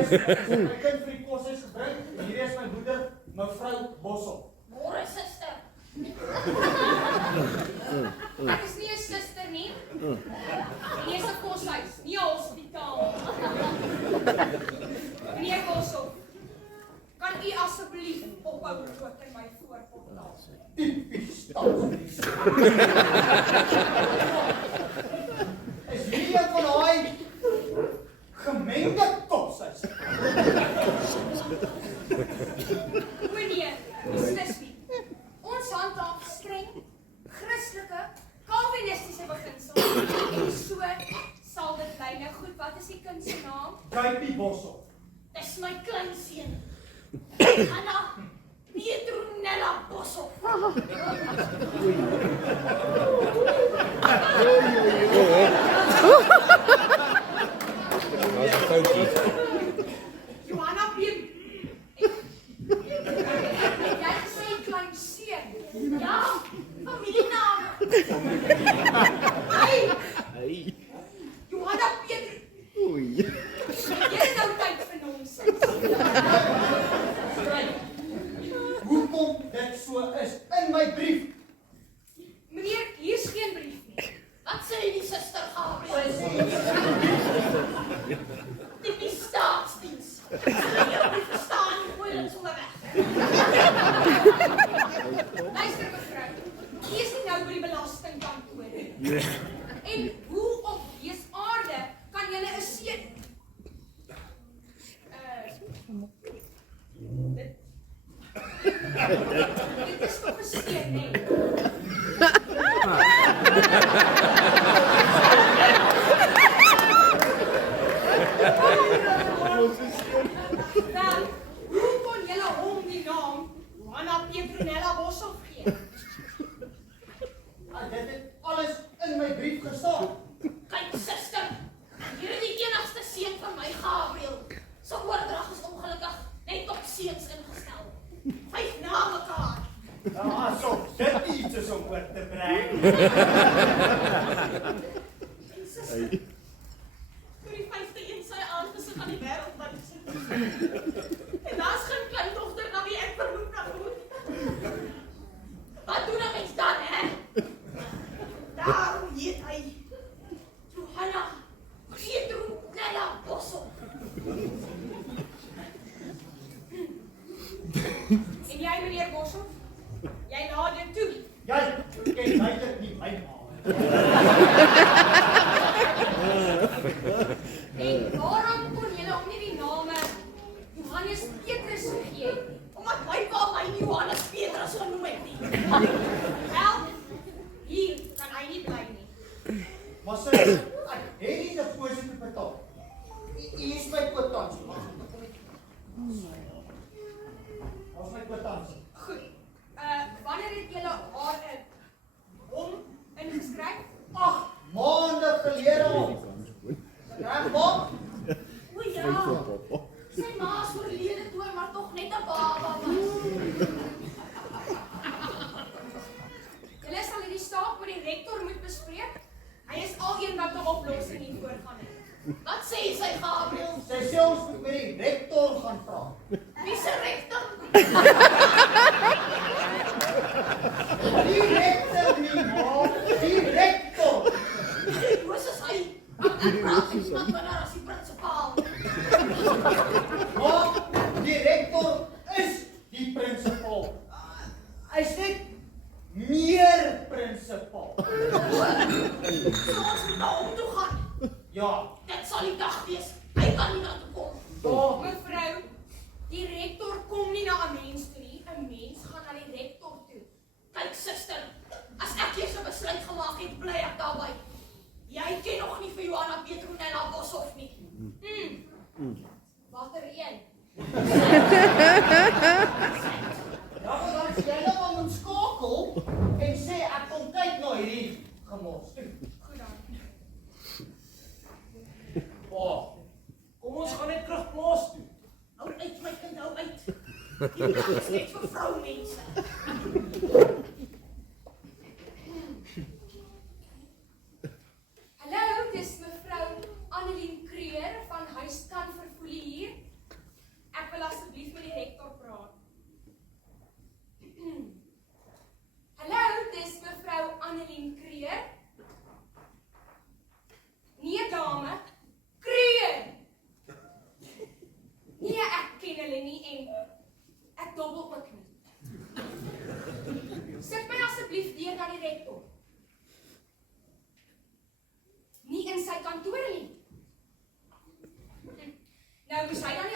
is my kind vir die koshuis gebring. En hier is my moeder, mevrou Bossel. Môre suster. Ek is nie 'n suster nie. Nie is 'n koshuis, nie 'n hospitaal. Meneer Bossel, kan u asseblief ophou groot in my voorportaal? Typisch stadsdiens. Is hierdie een van daai gemengde koshuis? O nee, beslis nie. Ons handhaaf streng, Christelike, Calvinistiese beginsels en so sal dit bly. Nou goed, wat is die kind se naam? JP Bossel. Dis my kleinseun. Anna Petronella Bossel. Johanna Piet. Jy het gesê kleinseun. Ja, familienaam. Hey. Johanna Piet. Oei. Jy het nou tyd vir nonsens. Hoekom dit so is in my brief? Meneer, hier is geen brief nie. Wat sê die suster Gabriel? Die staatsdiens. Jy verstaan nie hoe dit sommer weg. Luister mevrou, hier is nie nou by die belastingkantoor nie. En hoe op dese aarde kan julle 'n seun dit is toch 'n seun, nee. Nou, hoe kon julle hom die naam Johanna Petronella Bossel gee? Dit het alles in my brief gestaan. Kyk suster, hier is die enigste seun van my Gabriel. Sy oordrag is ongelukkig net op seuns ingestel. 5 na mekaar. Asof dit iets is om oor te bring. En suster, toe die 5de een sy aangesit aan die wêreld wat sy. En daar's geen kleindogter na wie ek vermoed kan moet. Wat doen 'n mens dan, hè? Daarom heet hy Johanna Petronella Bossel. En jy, meneer Bossel? Jy laat dit toe. Jy ken duidelik nie my ma. En waarom kon julle hom nie die name Johannes Petrus gegee het? Omdat my pa my nie Johannes Petrus genoem het nie. Wel, hier kan hy nie bly nie. Maar sê, ek het nie deposito betaal. Hier is my kwitansie. Waar is my kwitansie? Goed. Wanneer het julle haar hom ingeskryf? 8 maande gelede al. Reg, Bob? O ja. Sy ma is oorlede toe hy maar tog net 'n baba was. Julle sal hierdie saak met die rektor moet bespreek. Hy is alheen wat 'n oplossing hiervoor gaan hê. Wat sê sy, Gabriel? Sy sê ons moet met die rektor gaan praat. Wie se rektor? Die rektor nie, ma. Die rektor. Hoe is hy? Ek praat nie met wanneer as die prinsipaal. Maar die rektor is die prinsipaal. Hy's net meer prinsipaal. So ons moet na hom toe gaan. Ja. Dit sal die dag wees. Hy kan nie na toe kom. Oh. Mevrou, die rektor kom nie na 'n mens toe nie. 'n Mens gaan na die rektor toe. Kyk suster, as ek eers 'n besluit gemaak het, bly ek daarby. Jy ken nog nie vir Johanna Petronella Bossel nie. Watter een? Ja, maar dan sê jy nou maar moet skakel en sê ek kom kyk na hierdie gemors. Goed dan. Kom ons gaan net terug plaas toe. Hou uit my kind, hou uit. Die dag is net vir vroumense. Hallo, dis mevrou Annelien Kreer van Huiskan Vervoelie hier. asseblief deur na die rektor. Nie in sy kantoor nie. Nou moes hy dan